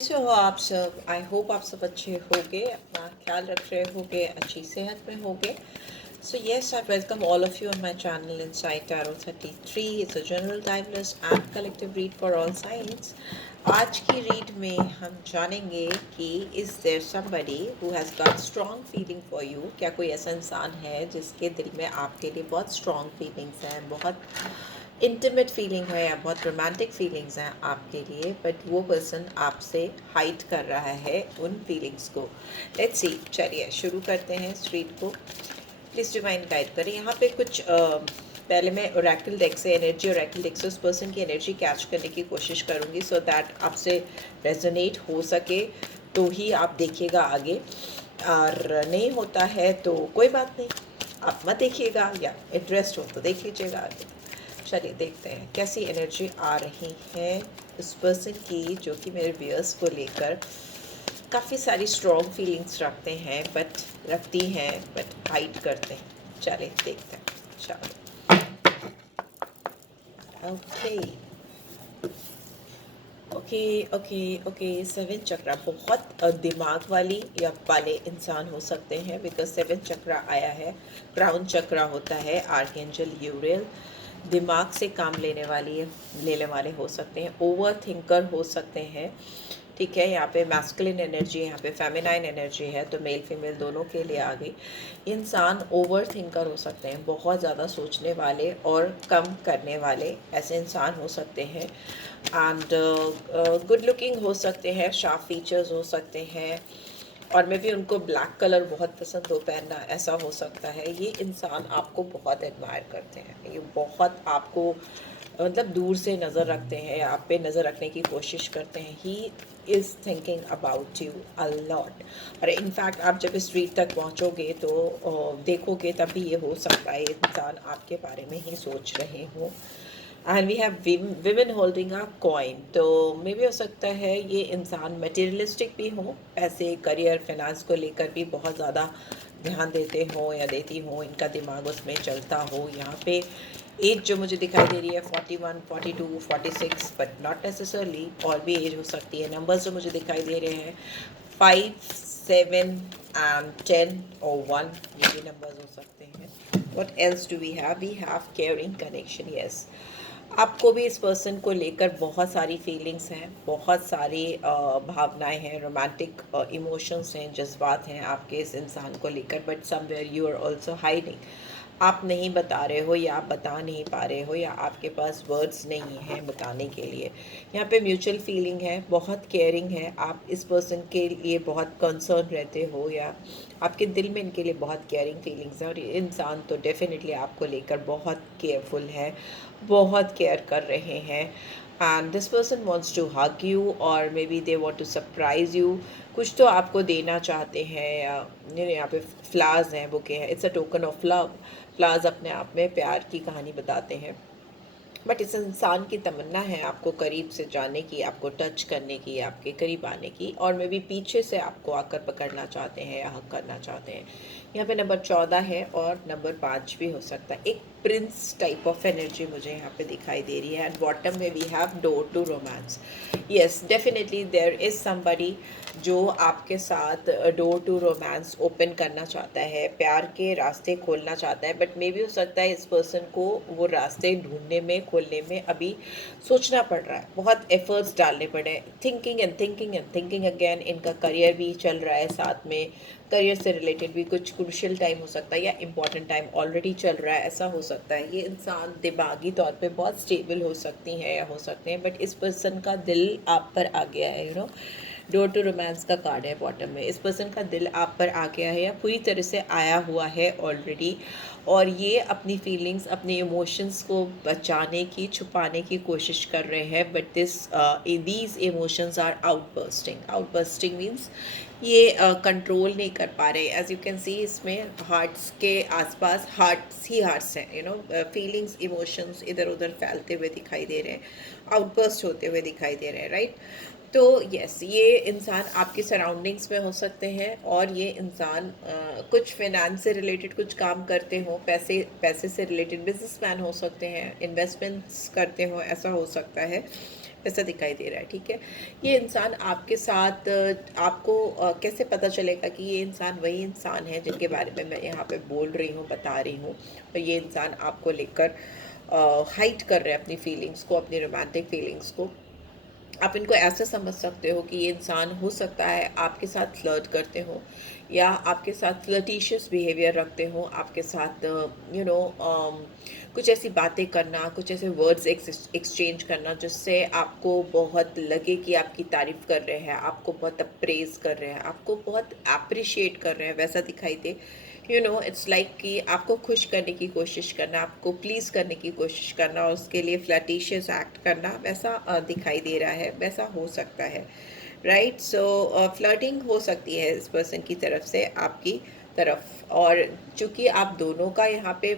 कैसे हो आप सब? आई होप आप सब अच्छे होगे, अपना ख्याल रख रहे होगे, अच्छी सेहत में होगे. So yes, I welcome all of you on my channel Inside Tarot 33. It's a general timeless and collective read for all signs. आज की रीड में हम जानेंगे कि is there somebody who has got strong feeling for you. क्या कोई ऐसा इंसान है जिसके दिल में आपके लिए बहुत strong feelings हैं, बहुत इंटीमेट फीलिंग है या बहुत रोमांटिक फीलिंग्स हैं आपके लिए, बट वो पर्सन आपसे हाइड कर रहा है उन फीलिंग्स को. लेट्स सी, चलिए शुरू करते हैं इस रीड को. प्लीज़ डिवाइन गाइड करें. यहाँ पे कुछ पहले मैं ओरेकल डेक से एनर्जी, ओरेकल डेक से उस पर्सन की एनर्जी कैच करने की कोशिश करूँगी सो दैट आपसे रेजोनेट हो सके तो ही आप देखिएगा आगे, और नहीं होता है तो कोई बात नहीं, आप मत देखिएगा, या इंटरेस्ट हो तो देख लीजिएगा आगे. चलिए देखते हैं कैसी एनर्जी आ रही है उस पर्सन की जो कि मेरे व्यूअर्स को लेकर काफ़ी सारी स्ट्रॉन्ग फीलिंग्स रखती हैं बट हाइड करते हैं. चलिए देखते हैं. चलो okay okay okay okay. Seven chakra बहुत दिमाग वाली या वाले इंसान हो सकते हैं, बिकॉज सेवन चक्रा आया है. क्राउन चक्रा होता है आर्कएंजल यूरियल. दिमाग से काम लेने वाले हो सकते हैं, ओवर थिंकर हो सकते हैं. ठीक है, यहाँ पे मैस्कुलिन एनर्जी, यहाँ पे फेमिनाइन एनर्जी है, तो मेल फीमेल दोनों के लिए आ गई. इंसान ओवर थिंकर हो सकते हैं, बहुत ज़्यादा सोचने वाले और कम करने वाले ऐसे इंसान हो सकते हैं. एंड गुड लुकिंग हो सकते हैं, शार्प फीचर्स हो सकते हैं, और मे भी उनको ब्लैक कलर बहुत पसंद हो पहनना, ऐसा हो सकता है. ये इंसान आपको बहुत एडमायर करते हैं, ये बहुत आपको मतलब दूर से नज़र रखते हैं, आप पे नज़र रखने की कोशिश करते हैं. He is thinking about you a lot. और इनफैक्ट आप जब इस रीड तक पहुंचोगे तो देखोगे तभी ये हो सकता है ये इंसान आपके बारे में ही सोच रहे हों. And we have women holding a coin, तो मे भी हो सकता है ये इंसान मटेरियलिस्टिक भी हो, पैसे करियर फाइनेंस को लेकर भी बहुत ज़्यादा ध्यान देते हो या देती हो, इनका दिमाग उसमें चलता हो. यहाँ पे एज जो मुझे दिखाई दे रही है 41, 42, 46, बट नॉट नेसेसरली, और भी एज हो सकती है. नंबर्स जो मुझे दिखाई दे रहे हैं 5, 7 एंड 10 और 1, ये भी नंबर्स हो सकते हैं. What else do we have? We have caring connection. Yes, आपको भी इस पर्सन को लेकर बहुत सारी फीलिंग्स हैं, बहुत सारी भावनाएं हैं, रोमांटिक इमोशंस हैं, जज्बात हैं आपके इस इंसान को लेकर, but somewhere you are also hiding. आप नहीं बता रहे हो या आप बता नहीं पा रहे हो, या आपके पास वर्ड्स नहीं हैं बताने के लिए. यहाँ पे म्यूचुअल फीलिंग है, बहुत केयरिंग है, आप इस पर्सन के लिए बहुत कंसर्न रहते हो, या आपके दिल में इनके लिए बहुत केयरिंग फीलिंग्स हैं. और ये इंसान तो डेफिनेटली आपको लेकर बहुत केयरफुल है, बहुत केयर कर रहे हैं. And this person wants to hug you, और maybe they want to surprise you. कुछ तो आपको देना चाहते हैं, या यहाँ पे फ्लावर्स हैं, बुके हैं. It's a token of love. Flowers अपने आप में प्यार की कहानी बताते हैं, बट इस इंसान की तमन्ना है आपको करीब से जाने की, आपको टच करने की, आपके करीब आने की, और मे भी पीछे से आपको आकर पकड़ना चाहते हैं या हक करना चाहते हैं. यहाँ पे नंबर 14 है और नंबर 5 भी हो सकता है. एक प्रिंस टाइप ऑफ एनर्जी मुझे यहाँ पे दिखाई दे रही है. एंड बॉटम में we have door to romance. Yes, definitely there is somebody जो आपके साथ डोर टू रोमांस ओपन करना चाहता है, प्यार के रास्ते खोलना चाहता है, बट मे भी हो सकता है इस पर्सन को वो रास्ते ढूंढने में, खोलने में अभी सोचना पड़ रहा है, बहुत एफर्ट्स डालने पड़े. Thinking and thinking and thinking again. इनका करियर भी चल रहा है साथ में, करियर से रिलेटेड भी कुछ क्रूशियल टाइम हो सकता है, या इंपॉर्टेंट टाइम ऑलरेडी चल रहा है, ऐसा हो सकता है. ये इंसान दिमागी तौर पे बहुत स्टेबल हो सकती हैं या हो सकते हैं, बट इस पर्सन का दिल आप पर आ गया है. डोर टू रोमांस का कार्ड है बॉटम में. इस पर्सन का दिल आप पर आ गया है या पूरी तरह से आया हुआ है ऑलरेडी, और ये अपनी फीलिंग्स, अपने इमोशंस को बचाने की, छुपाने की कोशिश कर रहे हैं, but these emotions are outbursting. Outbursting means ये कंट्रोल नहीं कर पा रहे. एज यू कैन सी इसमें हार्ट्स के आसपास हार्ट्स ही हार्ट्स हैं. फीलिंग्स, इमोशंस इधर उधर फैलते हुए दिखाई दे रहे हैं, आउटबर्स्ट होते हुए दिखाई दे रहे हैं. राइट, तो यस, ये इंसान आपकी सराउंडिंग्स में हो सकते हैं, और ये इंसान कुछ फाइनेंस से रिलेटेड कुछ काम करते हो, पैसे से रिलेटेड बिजनेसमैन हो सकते हैं, इन्वेस्टमेंट्स करते हो, ऐसा हो सकता है. वैसा दिखाई दे रहा है, ठीक है। ये इंसान आपके साथ आपको कैसे पता चलेगा कि ये इंसान वही इंसान है जिनके बारे में मैं यहाँ पे बोल रही हूँ, बता रही हूँ, और ये इंसान आपको लेकर हाइड कर रहे हैं अपनी फीलिंग्स को, अपनी रोमांटिक फीलिंग्स को। आप इनको ऐसे समझ सकते हो कि ये इंसान हो सकता है आपके साथ फ्लर्ट करते हो, या आपके साथ फ्लर्टिशियस बिहेवियर रखते हो, आपके साथ कुछ ऐसी बातें करना, कुछ ऐसे वर्ड्स एक्सचेंज करना जिससे आपको बहुत लगे कि आपकी तारीफ़ कर रहे हैं, आपको बहुत अप्रेज कर रहे हैं, आपको बहुत अप्रिशिएट कर रहे हैं, वैसा दिखाई दे। इट्स लाइक कि आपको खुश करने की कोशिश करना, आपको प्लीज़ करने की कोशिश करना और उसके लिए फ्लर्टिशियस एक्ट करना, वैसा दिखाई दे रहा है, वैसा हो सकता है, राइट। सो फ्लर्टिंग हो सकती है इस पर्सन की तरफ से आपकी तरफ, और चूंकि आप दोनों का यहाँ पे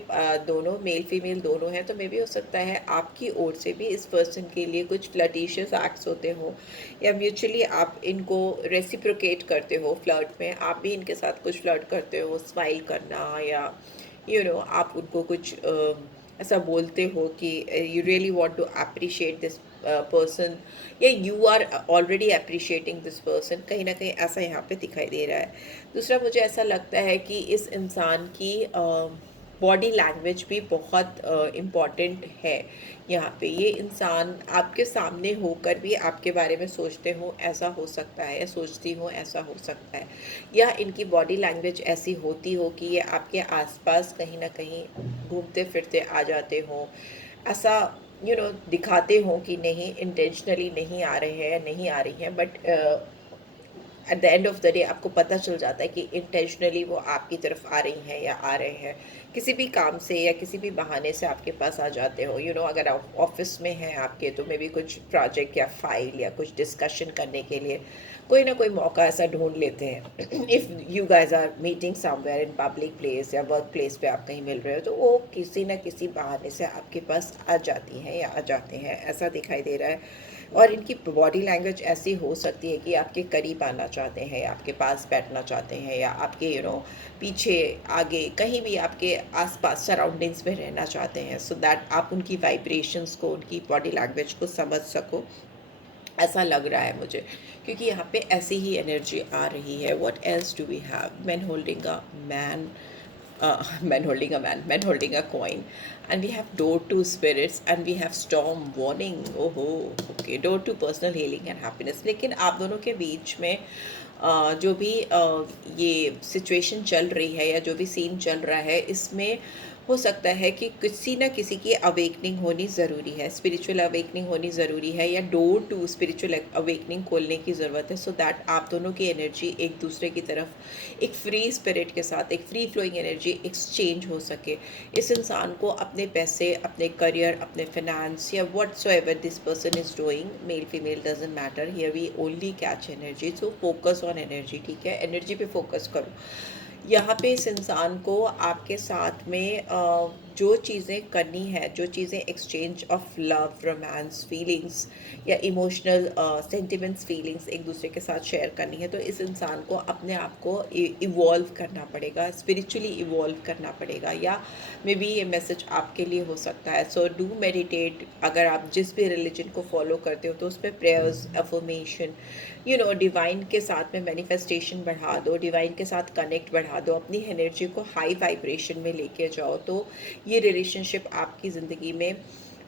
दोनों मेल फीमेल दोनों हैं, तो मे भी हो सकता है आपकी ओर से भी इस पर्सन के लिए कुछ फ्लर्टिशियस एक्ट्स होते हो, या म्यूचुअली आप इनको रेसिप्रोकेट करते हो फ्लर्ट में, आप भी इनके साथ कुछ फ्लर्ट करते हो, स्माइल करना, या आप उनको कुछ ऐसा बोलते हो कि you really want to appreciate this person, या you are already appreciating this person, कहीं ना कहीं ऐसा यहाँ पे दिखाई दे रहा है। दूसरा, मुझे ऐसा लगता है कि इस इंसान की बॉडी लैंग्वेज भी बहुत इम्पॉर्टेंट है यहाँ पे। ये इंसान आपके सामने होकर भी आपके बारे में सोचते हो, ऐसा हो सकता है, या सोचती हो, ऐसा हो सकता है, या इनकी बॉडी लैंग्वेज ऐसी होती हो कि ये आपके आसपास कहीं ना कहीं घूमते फिरते आ जाते हो, ऐसा दिखाते हो कि नहीं, इंटेंशनली नहीं आ रहे हैं, नहीं आ रही हैं, but at the end of the day आपको पता चल जाता है कि इंटेंशनली वो आपकी तरफ आ रही हैं या आ रहे हैं, किसी भी काम से या किसी भी बहाने से आपके पास आ जाते हो। अगर आप ऑफिस में हैं आपके, तो मे बी कुछ प्रोजेक्ट या फाइल या कुछ डिस्कशन करने के लिए कोई ना कोई मौका ऐसा ढूंढ लेते हैं। If you guys are meeting somewhere in public place या वर्क प्लेस पे आप कहीं मिल रहे हो, तो वो किसी ना किसी बहाने से आपके पास आ जाती हैं या आ जाते हैं, ऐसा दिखाई दे रहा है। और इनकी बॉडी लैंग्वेज ऐसी हो सकती है कि आपके करीब आना चाहते हैं, या आपके पास बैठना चाहते हैं, या आपके पीछे आगे कहीं भी आपके आसपास सराउंडिंग्स में रहना चाहते हैं, सो दैट आप उनकी वाइब्रेशंस को, उनकी बॉडी लैंग्वेज को समझ सको, ऐसा लग रहा है मुझे, क्योंकि यहाँ पे ऐसी ही एनर्जी आ रही है। What else do we have? Man holding a man, man holding a coin, and we have door to spirits, and we have storm warning. Oh, okay, door to personal healing and happiness। लेकिन आप दोनों के बीच में जो भी ये situation चल रही है, या जो भी सीन चल रहा है, इसमें हो सकता है कि किसी न किसी की अवेकनिंग होनी ज़रूरी है, स्पिरिचुअल अवेकनिंग होनी ज़रूरी है, या डोर टू स्पिरिचुअल अवेकनिंग खोलने की ज़रूरत है, सो दैट आप दोनों की एनर्जी एक दूसरे की तरफ एक फ्री स्पिरिट के साथ, एक फ्री फ्लोइंग एनर्जी एक्सचेंज हो सके। इस इंसान को अपने पैसे, अपने करियर, अपने फाइनेंस, या whatsoever this person is doing, male female doesn't matter, here we only catch energy, so focus on energy, ठीक है, एनर्जी पे फोकस करो। यहाँ पे इस इंसान को आपके साथ में जो चीज़ें करनी है, जो चीज़ें exchange of love, romance, feelings, या इमोशनल सेंटिमेंट्स, फीलिंग्स एक दूसरे के साथ शेयर करनी है, तो इस इंसान को अपने आप को इवॉल्व करना पड़ेगा, स्पिरिचुअली इवॉल्व करना पड़ेगा, या मे बी ये मैसेज आपके लिए हो सकता है। So do meditate. अगर आप जिस भी रिलीजन को फॉलो करते हो, तो उस पर प्रेयर्स, अफर्मेशन, डिवाइन के साथ में मैनिफेस्टेशन बढ़ा दो, डिवाइन के साथ कनेक्ट बढ़ा दो, अपनी एनर्जी को हाई वाइब्रेशन में लेके जाओ, तो ये रिलेशनशिप आपकी ज़िंदगी में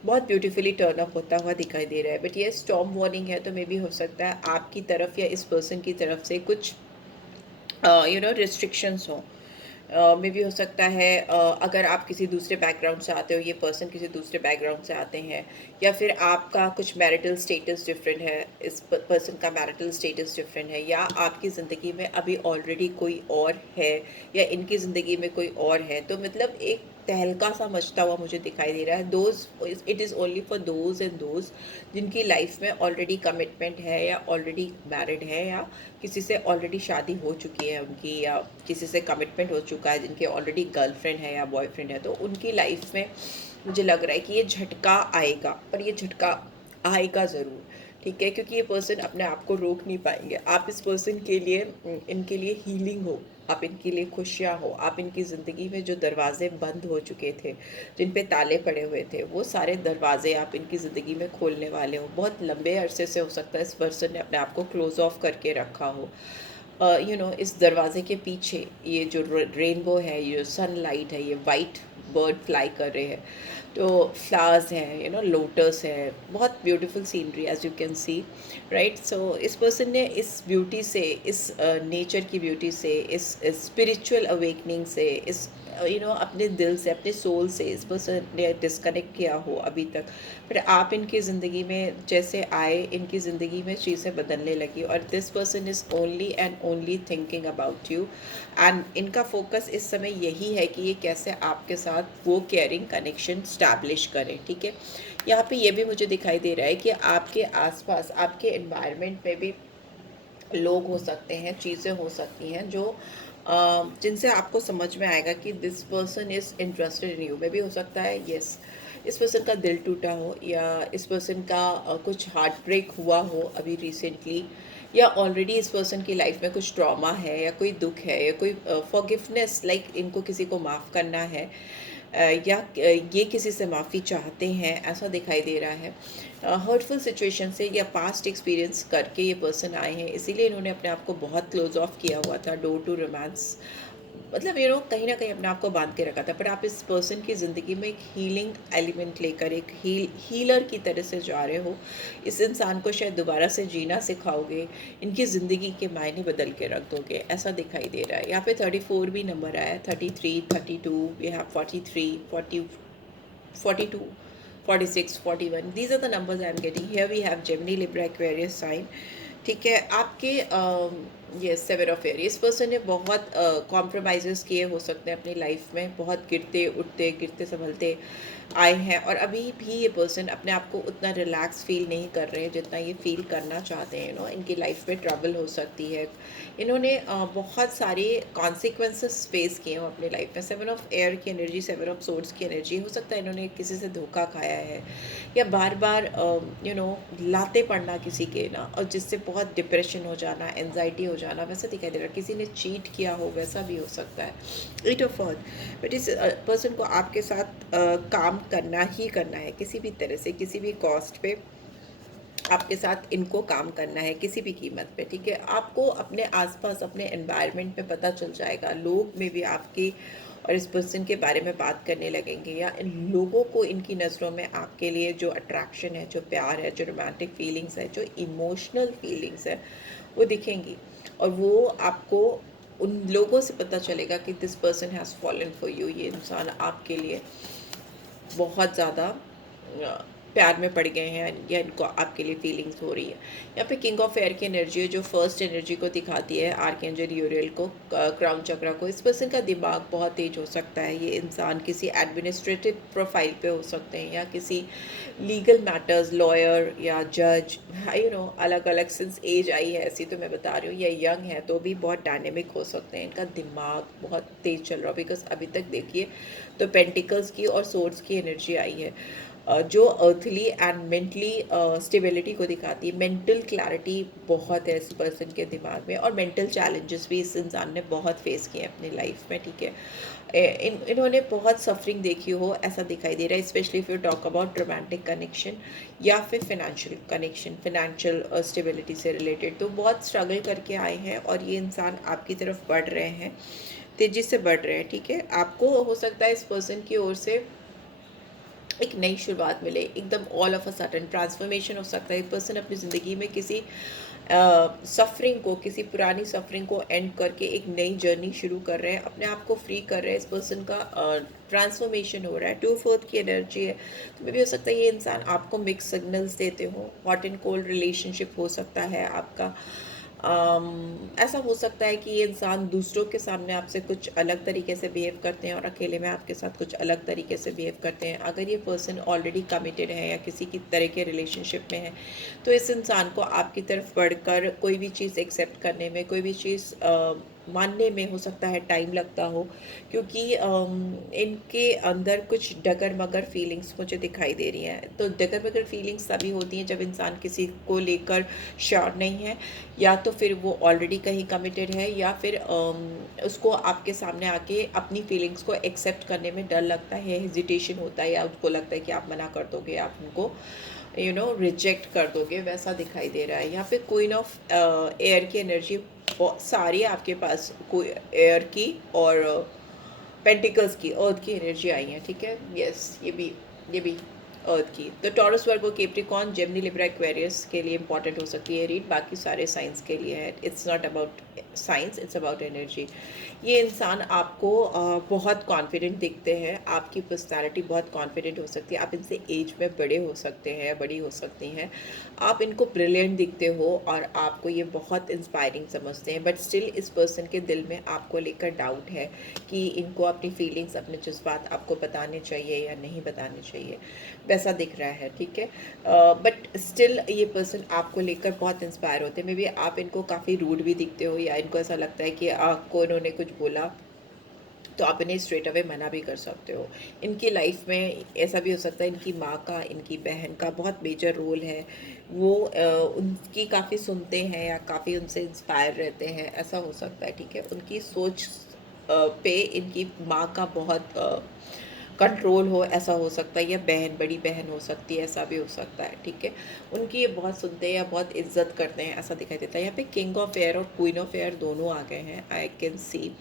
बहुत ब्यूटीफुली टर्न अप होता हुआ दिखाई दे रहा है। बट ये स्टॉर्म वार्निंग है, तो मे भी हो सकता है आपकी तरफ या इस पर्सन की तरफ से कुछ रिस्ट्रिक्शंस हों। मे भी हो सकता है अगर आप किसी दूसरे बैकग्राउंड से आते हो, ये पर्सन किसी दूसरे बैकग्राउंड से आते हैं, या फिर आपका कुछ मैरिटल स्टेटस डिफरेंट है, इस पर्सन का मैरिटल स्टेटस डिफरेंट है, या आपकी ज़िंदगी में अभी ऑलरेडी कोई और है, या इनकी ज़िंदगी में कोई और है, तो मतलब एक तहलका सा मचता हुआ मुझे दिखाई दे रहा है। Those it is only for those and those जिनकी लाइफ में ऑलरेडी कमिटमेंट है, या ऑलरेडी मैरिड है, या किसी से ऑलरेडी शादी हो चुकी है उनकी, या किसी से कमिटमेंट हो चुका है, जिनके ऑलरेडी गर्लफ्रेंड है या बॉयफ्रेंड है, तो उनकी लाइफ में मुझे लग रहा है कि ये झटका आएगा, और ये झटका आएगा ज़रूर, ठीक है, क्योंकि ये पर्सन अपने आप को रोक नहीं पाएंगे। आप इस पर्सन के लिए इनके लिए हीलिंग हो, आप इनके लिए खुशियाँ हो, आप इनकी ज़िंदगी में जो दरवाजे बंद हो चुके थे, जिन पे ताले पड़े हुए थे, वो सारे दरवाजे आप इनकी ज़िंदगी में खोलने वाले हो। बहुत लंबे अरसे से हो सकता है इस पर्सन ने अपने आप को क्लोज ऑफ करके रखा हो। इस दरवाजे के पीछे ये जो रेनबो है, ये सनलाइट है, ये वाइट बर्ड फ्लाई कर रहे हैं, तो फ्लावर्स हैं, लोटस है, बहुत beautiful scenery as you can see, right. So इस पर्सन ने इस ब्यूटी से, इस नेचर की ब्यूटी से, इस स्पिरिचुअल अवेकनिंग से, इस अपने दिल से, अपने सोल से इस पर्सन ने डिस्कनेक्ट किया हो अभी तक, फिर आप इनकी ज़िंदगी में जैसे आए, इनकी ज़िंदगी में चीज़ें बदलने लगी, और this person is only and only thinking about you. And इनका फोकस इस समय यही है कि ये कैसे आपके साथ वो केयरिंग कनेक्शन स्टैब्लिश करें, ठीक है। यहाँ पे ये भी मुझे दिखाई दे रहा है कि आपके आसपास, आपके एनवायरनमेंट में भी लोग हो सकते हैं, चीज़ें हो सकती हैं जो जिनसे आपको समझ में आएगा कि this person is interested in you. में भी हो सकता है यस, इस पर्सन का दिल टूटा हो, या इस पर्सन का कुछ हार्ट ब्रेक हुआ हो अभी रिसेंटली, या ऑलरेडी इस पर्सन की लाइफ में कुछ ट्रॉमा है, या कोई दुख है, या कोई फॉरगिवनेस, लाइक इनको किसी को माफ़ करना है, या ये किसी से माफ़ी चाहते हैं, ऐसा दिखाई दे रहा है। हर्टफुल सिचुएशन से या पास्ट एक्सपीरियंस करके ये पर्सन आए हैं, इसीलिए इन्होंने अपने आप को बहुत क्लोज ऑफ किया हुआ था, डोर टू रोमांस, मतलब कहीं ना कहीं अपने आप को बांध के रखा था। पर आप इस पर्सन की ज़िंदगी में एक हीलिंग एलिमेंट लेकर, एक हीलर की तरह से जा रहे हो। इस इंसान को शायद दोबारा से जीना सिखाओगे, इनकी ज़िंदगी के मायने बदल के रख दोगे, ऐसा दिखाई दे रहा है। यहाँ पे 34 भी नंबर आया, 33, 32, we have 43, 40, 42, 46, 41, these are the numbers I am getting. Here we have Gemini, Libra, Aquarius sign, ठीक है। आपके ये 7 ऑफ एयर, इस पर्सन ने बहुत कॉम्प्रोमाइज़ किए हो सकते हैं अपनी लाइफ में, बहुत गिरते उठते, गिरते संभलते आए हैं, और अभी भी ये पर्सन अपने आप को उतना रिलैक्स फील नहीं कर रहे हैं जितना ये फील करना चाहते हैं। इनकी लाइफ में ट्रबल हो सकती है, इन्होंने बहुत सारे कॉन्सिक्वेंसेस फेस किए हैं अपनी लाइफ में। 7 ऑफ एयर की एनर्जी, 7 ऑफ सोर्ड्स की एनर्जी, हो सकता है इन्होंने किसी से धोखा खाया है, या बार बार लाते पड़ना किसी के ना, और जिससे बहुत डिप्रेशन हो जाना, एनजाइटी हो जाना, वैसा दिखाई दे रहा है। किसी ने चीट किया हो, वैसा भी हो सकता है। 8 ऑफ अर्थ, बट इस पर्सन को आपके साथ काम करना ही करना है, किसी भी तरह से, किसी भी कॉस्ट पे आपके साथ इनको काम करना है, किसी भी कीमत पे, ठीक है। आपको अपने आसपास, अपने एनवायरनमेंट में पता चल जाएगा, लोग में भी आपकी और इस पर्सन के बारे में बात करने लगेंगे, या इन लोगों को, इनकी नज़रों में आपके लिए जो अट्रैक्शन है, जो प्यार है, जो रोमांटिक फीलिंग्स है, जो इमोशनल फीलिंग्स है, वो दिखेंगी। और वो आपको उन लोगों से पता चलेगा कि this person has fallen for you, ये इंसान आपके लिए बहुत ज़्यादा प्यार में पड़ गए हैं, या इनको आपके लिए फीलिंग्स हो रही है। यहाँ पे किंग ऑफ एयर की एनर्जी है, जो फर्स्ट एनर्जी को दिखाती है, आर्कएंजल यूरियल को, क्राउन चक्रा को। इस पर्सन का दिमाग बहुत तेज हो सकता है, ये इंसान किसी एडमिनिस्ट्रेटिव प्रोफाइल पे हो सकते हैं, या किसी लीगल मैटर्स, लॉयर या जज, अलग अलग, सिंस एज आई है ऐसी तो मैं बता रही हूँ, या यंग है तो भी बहुत डायनेमिक हो सकते हैं। इनका दिमाग बहुत तेज चल रहा है, बिकॉज अभी तक देखिए तो पेंटिकल्स की और सोर्ड्स की एनर्जी आई है, जो अर्थली एंड मेंटली स्टेबिलिटी को दिखाती है। मेंटल क्लैरिटी बहुत है इस पर्सन के दिमाग में, और मेंटल चैलेंजेस भी इस इंसान ने बहुत फेस किए हैं अपनी लाइफ में, ठीक है। इन्होंने बहुत सफरिंग देखी हो, ऐसा दिखाई दे रहा है, specially if you talk about romantic connection या फिर फिनेंशियल कनेक्शन, फिनेंशियल स्टेबिलिटी से रिलेटेड, तो बहुत स्ट्रगल करके आए हैं, और ये इंसान आपकी तरफ बढ़ रहे हैं, तेज़ी से बढ़ रहे हैं, ठीक है। आपको हो सकता है इस पर्सन की ओर से एक नई शुरुआत मिले, एकदम all of a sudden transformation हो सकता है। पर्सन अपनी ज़िंदगी में किसी सफरिंग को, किसी पुरानी सफरिंग को एंड करके एक नई जर्नी शुरू कर रहे हैं, अपने आप को फ्री कर रहे हैं। इस पर्सन का ट्रांसफॉर्मेशन हो रहा है। 2/4 की एनर्जी है, तो मे भी हो सकता है ये इंसान आपको मिक्स सिग्नल्स देते हो, हॉट एंड कोल्ड रिलेशनशिप हो सकता है आपका। ऐसा हो सकता है कि ये इंसान दूसरों के सामने आपसे कुछ अलग तरीके से बिहेव करते हैं, और अकेले में आपके साथ कुछ अलग तरीके से बिहेव करते हैं। अगर ये पर्सन ऑलरेडी कमिटेड है या किसी की तरह के रिलेशनशिप में है, तो इस इंसान को आपकी तरफ बढ़कर कोई भी चीज़ एक्सेप्ट करने में, कोई भी चीज़ मानने में हो सकता है टाइम लगता हो, क्योंकि इनके अंदर कुछ डगर मगर फीलिंग्स मुझे दिखाई दे रही हैं। तो डगर मगर फीलिंग्स तभी होती हैं जब इंसान किसी को लेकर श्योर नहीं है, या तो फिर वो ऑलरेडी कहीं कमिटेड है, या फिर उसको आपके सामने आके अपनी फीलिंग्स को एक्सेप्ट करने में डर लगता है, हेजिटेशन होता है, या उसको लगता है कि आप मना कर दोगे, आप उनको रिजेक्ट कर दोगे, वैसा दिखाई दे रहा है। यहाँ पे क्वीन ऑफ एयर की एनर्जी बहुत सारी है आपके पास, कोई एयर की और पेंटिकल्स की, अर्थ की एनर्जी आई है, ठीक है। यस, ये भी अर्थ की। तो टॉरस, वर्गो, कैप्रिकॉर्न, जेमिनी, लिब्रा, एक्वेरियस के लिए इंपॉर्टेंट हो सकती है रीड, बाकी सारे साइंस के लिए है। It's not about science, it's about energy. ये इंसान आपको बहुत कॉन्फिडेंट दिखते हैं, आपकी पर्सनालिटी बहुत कॉन्फिडेंट हो सकती है, आप इनसे एज में बड़े हो सकते हैं, बड़ी हो सकती हैं, आप इनको ब्रिलियंट दिखते हो और आपको ये बहुत इंस्पायरिंग समझते हैं। बट स्टिल इस पर्सन के दिल में आपको लेकर डाउट है कि इनको अपनी फीलिंग्स, अपने जज्बात आपको बताने चाहिए या नहीं बताने चाहिए, वैसा दिख रहा है, ठीक है। बट स्टिल ये पर्सन आपको लेकर बहुत इंस्पायर होते हैं। मे बी आप इनको काफ़ी रूड भी दिखते हो, या इनको ऐसा लगता है कि आपको इन्होंने कुछ बोला तो आप इन्हें स्ट्रेट अवे मना भी कर सकते हो। इनकी लाइफ में ऐसा भी हो सकता है इनकी माँ का, इनकी बहन का बहुत मेजर रोल है, वो उनकी काफ़ी सुनते हैं या काफ़ी उनसे इंस्पायर रहते हैं, ऐसा हो सकता है, ठीक है। उनकी सोच पे इनकी माँ का बहुत कंट्रोल हो, ऐसा हो सकता है, या बहन, बड़ी बहन हो सकती है, ऐसा भी हो सकता है, ठीक है। उनकी ये बहुत सुनते हैं या बहुत इज्जत करते हैं, ऐसा दिखाई देता है। यहाँ पे किंग ऑफ एयर और क्वीन ऑफ एयर दोनों आ गए हैं, आई कैन सी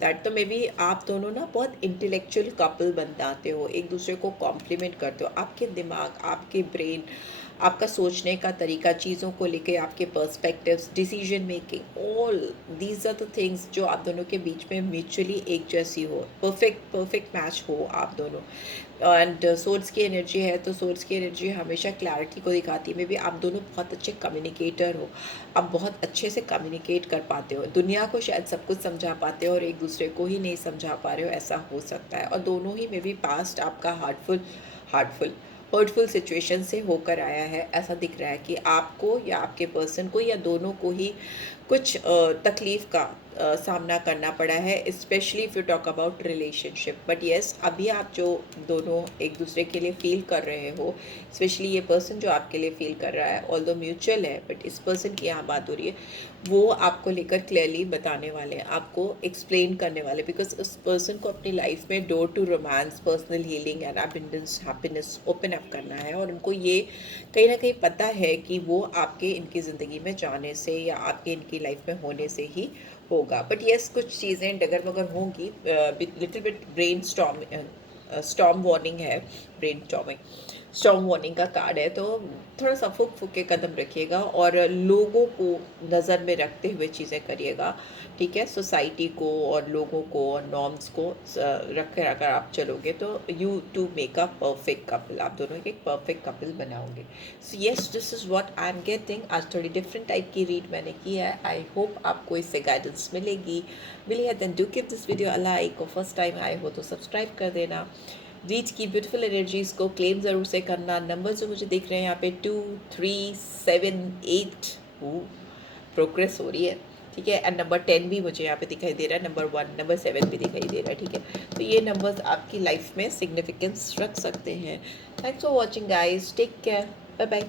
दैट। तो मे बी आप दोनों ना बहुत इंटेलेक्चुअल कपल बन जाते हो, एक दूसरे को कॉम्प्लीमेंट करते हो, आपके दिमाग, आपके ब्रेन, आपका सोचने का तरीका, चीज़ों को लेके आपके perspectives, decision making, all these are the things जो आप दोनों के बीच में म्यूचुअली एक जैसी हो, परफेक्ट मैच हो आप दोनों। एंड सोर्स की एनर्जी है, तो सोर्स की एनर्जी हमेशा क्लैरिटी को दिखाती है। मे बी आप दोनों बहुत अच्छे कम्युनिकेटर हो, आप बहुत अच्छे से कम्युनिकेट कर पाते हो, दुनिया को शायद सब कुछ समझा पाते हो और एक दूसरे को ही नहीं समझा पा रहे हो, ऐसा हो सकता है। और दोनों ही मे बी पास्ट आपका हार्टफुल हर्टफुल सिचुएशन से होकर आया है, ऐसा दिख रहा है कि आपको या आपके पर्सन को या दोनों को ही कुछ तकलीफ़ का सामना करना पड़ा है, specially if you talk about relationship. But yes, अभी आप जो दोनों एक दूसरे के लिए फ़ील कर रहे हो, स्पेशली ये पर्सन जो आपके लिए फ़ील कर रहा है, ऑल्दो म्यूचुअल है, बट इस पर्सन की यहाँ बात हो रही है, वो आपको लेकर क्लियरली बताने वाले हैं, आपको एक्सप्लेन करने वाले, बिकॉज उस पर्सन को अपनी लाइफ में door to romance, personal healing and abundance, happiness open up करना है। और उनको ये कहीं ना कहीं पता है कि वो आपके इनकी ज़िंदगी में जाने से या आपके इनकी लाइफ में होने से ही होगा। बट येस, कुछ चीज़ें डगर मगर होंगी, little bit brain storm warning है, ब्रेन स्टॉर्म वार्निंग का कार्ड है, तो थोड़ा सा फुक के कदम रखिएगा और लोगों को नज़र में रखते हुए चीज़ें करिएगा, ठीक है। सोसाइटी को और लोगों को और नॉर्म्स को रख कर अगर आप चलोगे तो you two make a perfect couple, आप दोनों एक परफेक्ट कपल बनाओगे। So yes, this is what I am getting. आज थोड़ी डिफरेंट टाइप की रीड मैंने की है, आई होप आपको इससे गाइडेंस मिली है। Then do give this video a like, और फर्स्ट टाइम आए हो तो सब्सक्राइब कर देना। रीच की ब्यूटीफुल एनर्जीज़ को क्लेम ज़रूर से करना। नंबर जो मुझे दिख रहे हैं यहाँ पे 2, 3, 7, 8, प्रोग्रेस हो रही है, ठीक है। एंड नंबर 10 भी मुझे यहाँ पे दिखाई दे रहा है, नंबर 1, नंबर 7 भी दिखाई दे रहा है, ठीक है। तो ये नंबर्स आपकी लाइफ में सिग्निफिकेंस रख सकते हैं। Thanks for watching guys, take care, bye bye.